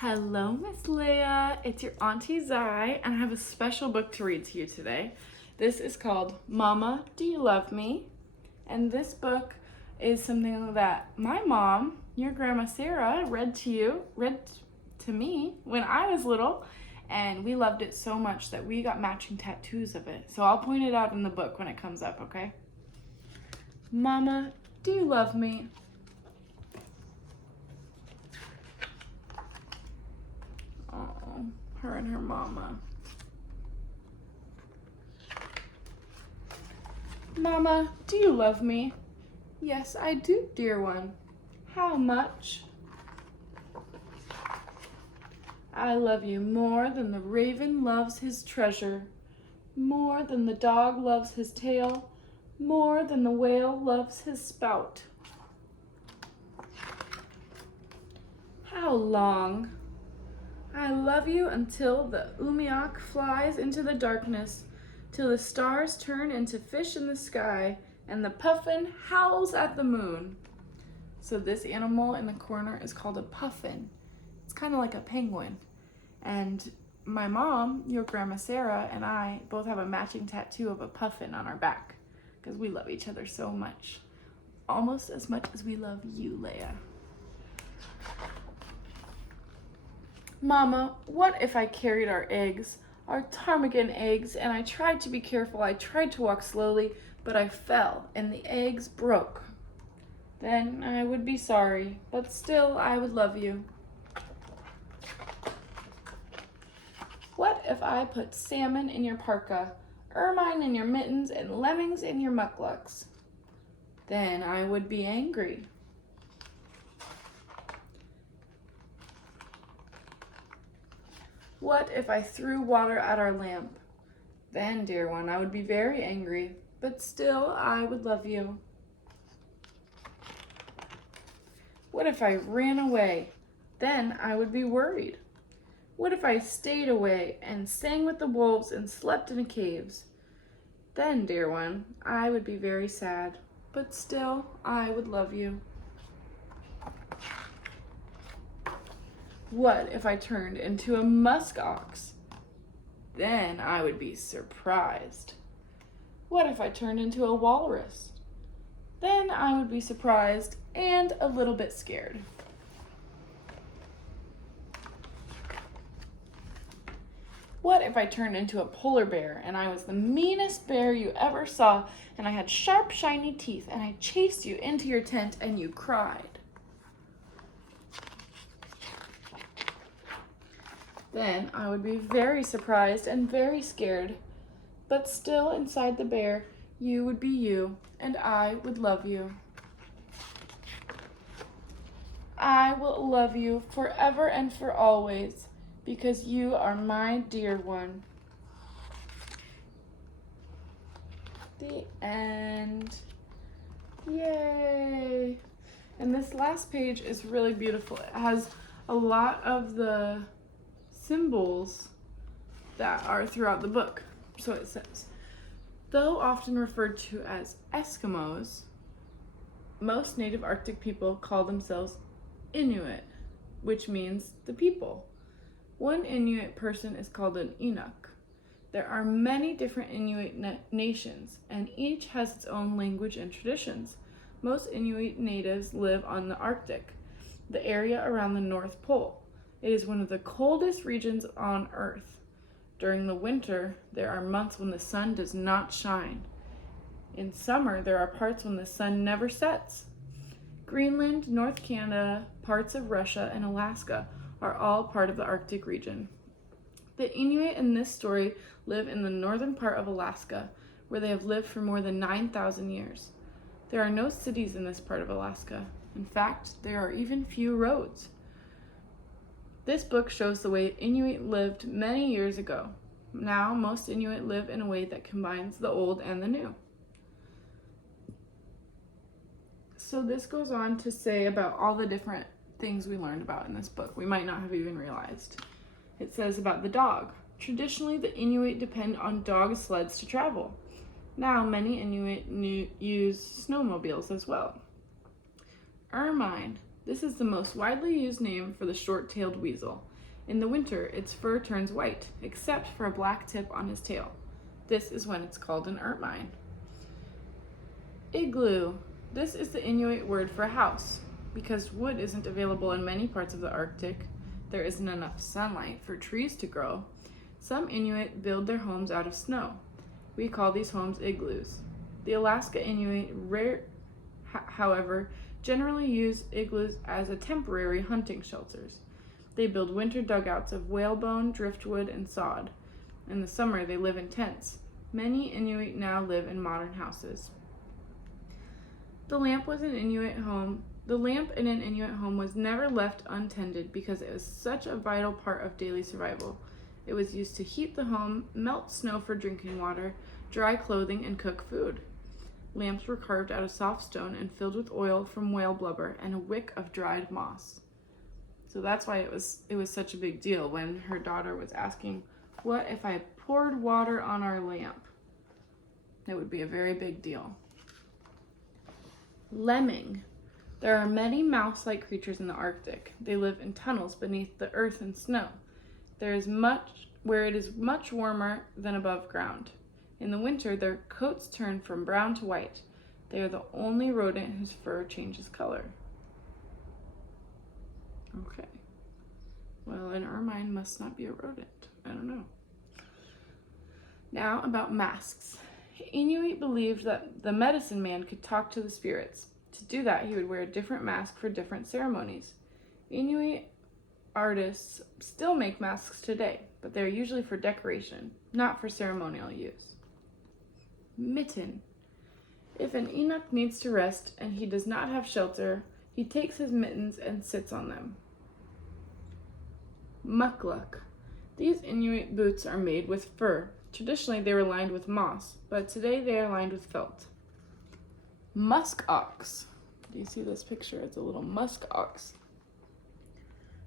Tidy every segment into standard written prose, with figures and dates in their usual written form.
Hello, Miss Leah. It's your Auntie Zai, and I have a special book to read to you today. This is called Mama, Do You Love Me? And this book is something that my mom, your grandma Sarah, read to me when I was little, and we loved it so much that we got matching tattoos of it. So I'll point it out in the book when it comes up, okay? Mama, do you love me? Oh, her and her mama. Mama, do you love me? Yes, I do, dear one. How much? I love you more than the raven loves his treasure, more than the dog loves his tail, more than the whale loves his spout. How long? I love you until the umiak flies into the darkness, till the stars turn into fish in the sky, and the puffin howls at the moon. So this animal in the corner is called a puffin. It's kind of like a penguin. And my mom, your grandma Sarah, and I both have a matching tattoo of a puffin on our back because we love each other so much. Almost as much as we love you, Leia. Mama, what if I carried our eggs, our ptarmigan eggs, and I tried to be careful, I tried to walk slowly, but I fell and the eggs broke? Then I would be sorry, but still I would love you. What if I put salmon in your parka, ermine in your mittens, and lemmings in your mucklucks? Then I would be angry. What if I threw water at our lamp? Then, dear one, I would be very angry, but still I would love you. What if I ran away? Then I would be worried. What if I stayed away and sang with the wolves and slept in caves? Then, dear one, I would be very sad, but still I would love you. What if I turned into a musk ox? Then I would be surprised. What if I turned into a walrus? Then I would be surprised and a little bit scared. What if I turned into a polar bear and I was the meanest bear you ever saw and I had sharp, shiny teeth and I chased you into your tent and you cried? Then I would be very surprised and very scared, but still inside the bear, you would be you and I would love you. I will love you forever and for always, because you are my dear one. The end. Yay! And this last page is really beautiful. It has a lot of the symbols that are throughout the book. So it says, though often referred to as Eskimos, most native Arctic people call themselves Inuit, which means the people. One Inuit person is called an Inuk. There are many different Inuit nations, and each has its own language and traditions. Most Inuit natives live on the Arctic, the area around the North Pole. It is one of the coldest regions on Earth. During the winter, there are months when the sun does not shine. In summer, there are parts when the sun never sets. Greenland, North Canada, parts of Russia, and Alaska are all part of the Arctic region. The Inuit in this story live in the northern part of Alaska, where they have lived for more than 9,000 years. There are no cities in this part of Alaska. In fact, there are even few roads. This book shows the way Inuit lived many years ago. Now, most Inuit live in a way that combines the old and the new. So this goes on to say about all the different things we learned about in this book we might not have even realized. It says about the dog. Traditionally, the Inuit depend on dog sleds to travel. Now, many Inuit use snowmobiles as well. Ermine. This is the most widely used name for the short-tailed weasel. In the winter, its fur turns white, except for a black tip on his tail. This is when it's called an ermine. Igloo. This is the Inuit word for house. Because wood isn't available in many parts of the Arctic, there isn't enough sunlight for trees to grow. Some Inuit build their homes out of snow. We call these homes igloos. The Alaska Inuit, however, generally use igloos as a temporary hunting shelters. They build winter dugouts of whalebone, driftwood, and sod. In the summer, they live in tents. Many Inuit now live in modern houses. The lamp in an Inuit home was never left untended because it was such a vital part of daily survival. It was used to heat the home, melt snow for drinking water, dry clothing, and cook food. Lamps were carved out of soft stone and filled with oil from whale blubber and a wick of dried moss. So that's why it was such a big deal when her daughter was asking, what if I poured water on our lamp? It would be a very big deal. Lemming. There are many mouse-like creatures in the Arctic. They live in tunnels beneath the earth and snow. Where it is much warmer than above ground. In the winter, their coats turn from brown to white. They are the only rodent whose fur changes color. Okay. Well, an ermine must not be a rodent. I don't know. Now about masks. Inuit believed that the medicine man could talk to the spirits. To do that, he would wear a different mask for different ceremonies. Inuit artists still make masks today, but they're usually for decoration, not for ceremonial use. Mitten. If an Inuk needs to rest and he does not have shelter, he takes his mittens and sits on them. Mukluk. These Inuit boots are made with fur. Traditionally, they were lined with moss, but today they are lined with felt. Musk ox. Do you see this picture? It's a little musk ox.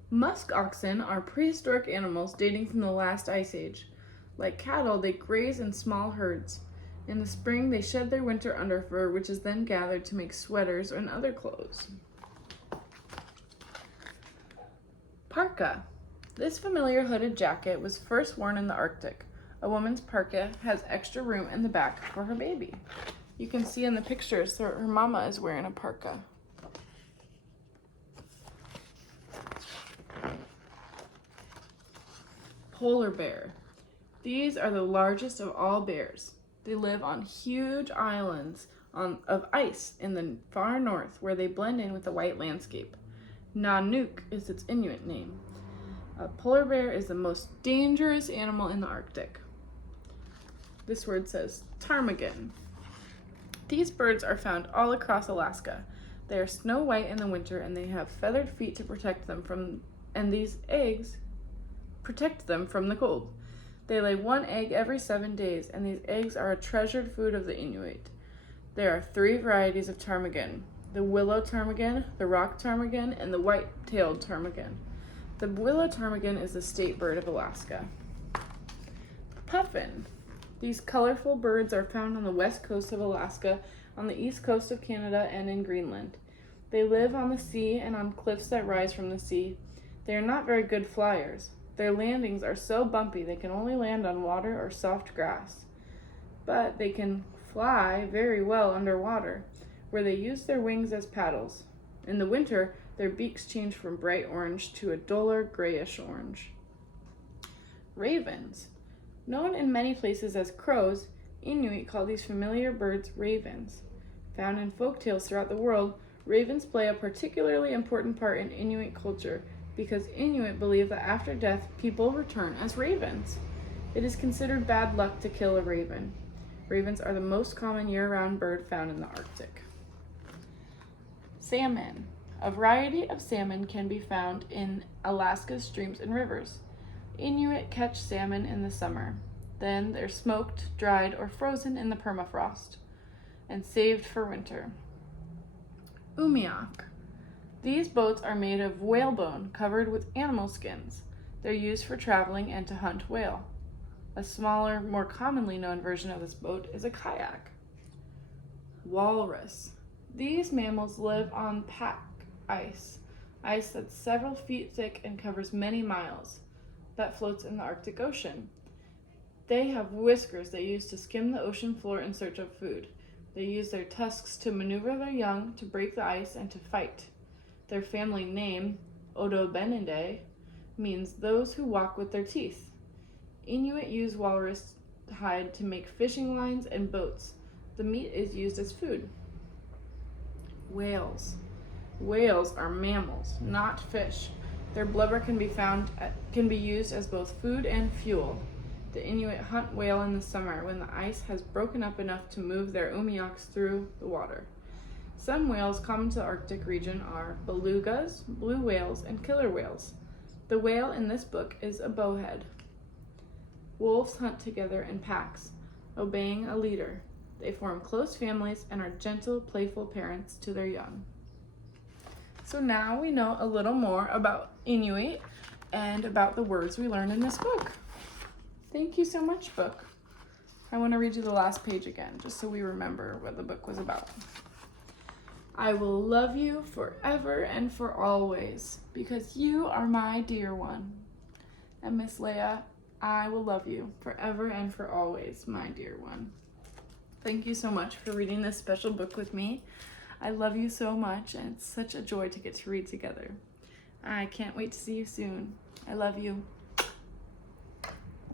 Musk oxen are prehistoric animals dating from the last ice age. Like cattle, they graze in small herds. In the spring, they shed their winter underfur, which is then gathered to make sweaters and other clothes. Parka. This familiar hooded jacket was first worn in the Arctic. A woman's parka has extra room in the back for her baby. You can see in the pictures that her mama is wearing a parka. Polar bear. These are the largest of all bears. They live on huge islands of ice in the far north where they blend in with the white landscape. Nanook is its Inuit name. A polar bear is the most dangerous animal in the Arctic. This word says ptarmigan. These birds are found all across Alaska. They are snow white in the winter and they have feathered feet to protect them from the cold. They lay one egg every 7 days, and these eggs are a treasured food of the Inuit. There are 3 varieties of ptarmigan: the willow ptarmigan, the rock ptarmigan, and the white-tailed ptarmigan. The willow ptarmigan is the state bird of Alaska. Puffin. These colorful birds are found on the west coast of Alaska, on the east coast of Canada, and in Greenland. They live on the sea and on cliffs that rise from the sea. They are not very good flyers. Their landings are so bumpy they can only land on water or soft grass. But they can fly very well underwater, where they use their wings as paddles. In the winter, their beaks change from bright orange to a duller grayish orange. Ravens. Known in many places as crows, Inuit call these familiar birds ravens. Found in folktales throughout the world, ravens play a particularly important part in Inuit culture because Inuit believe that after death, people return as ravens. It is considered bad luck to kill a raven. Ravens are the most common year-round bird found in the Arctic. Salmon. A variety of salmon can be found in Alaska's streams and rivers. Inuit catch salmon in the summer. Then they're smoked, dried, or frozen in the permafrost and saved for winter. Umiak. These boats are made of whalebone covered with animal skins. They're used for traveling and to hunt whale. A smaller, more commonly known version of this boat is a kayak. Walrus. These mammals live on pack ice. ice that's several feet thick and covers many miles, that floats in the Arctic Ocean. They have whiskers they use to skim the ocean floor in search of food. They use their tusks to maneuver their young, to break the ice, and to fight. Their family name, Odobenidae, means those who walk with their teeth. Inuit use walrus hide to make fishing lines and boats. The meat is used as food. Whales. Whales are mammals, not fish. Their blubber can be used as both food and fuel. The Inuit hunt whale in the summer when the ice has broken up enough to move their umiaks through the water. Some whales common to the Arctic region are belugas, blue whales, and killer whales. The whale in this book is a bowhead. Wolves hunt together in packs, obeying a leader. They form close families and are gentle, playful parents to their young. So now we know a little more about Inuit and about the words we learned in this book. Thank you so much, book. I want to read you the last page again, just so we remember what the book was about. I will love you forever and for always, because you are my dear one. And Miss Leia, I will love you forever and for always, my dear one. Thank you so much for reading this special book with me. I love you so much, and it's such a joy to get to read together. I can't wait to see you soon. I love you.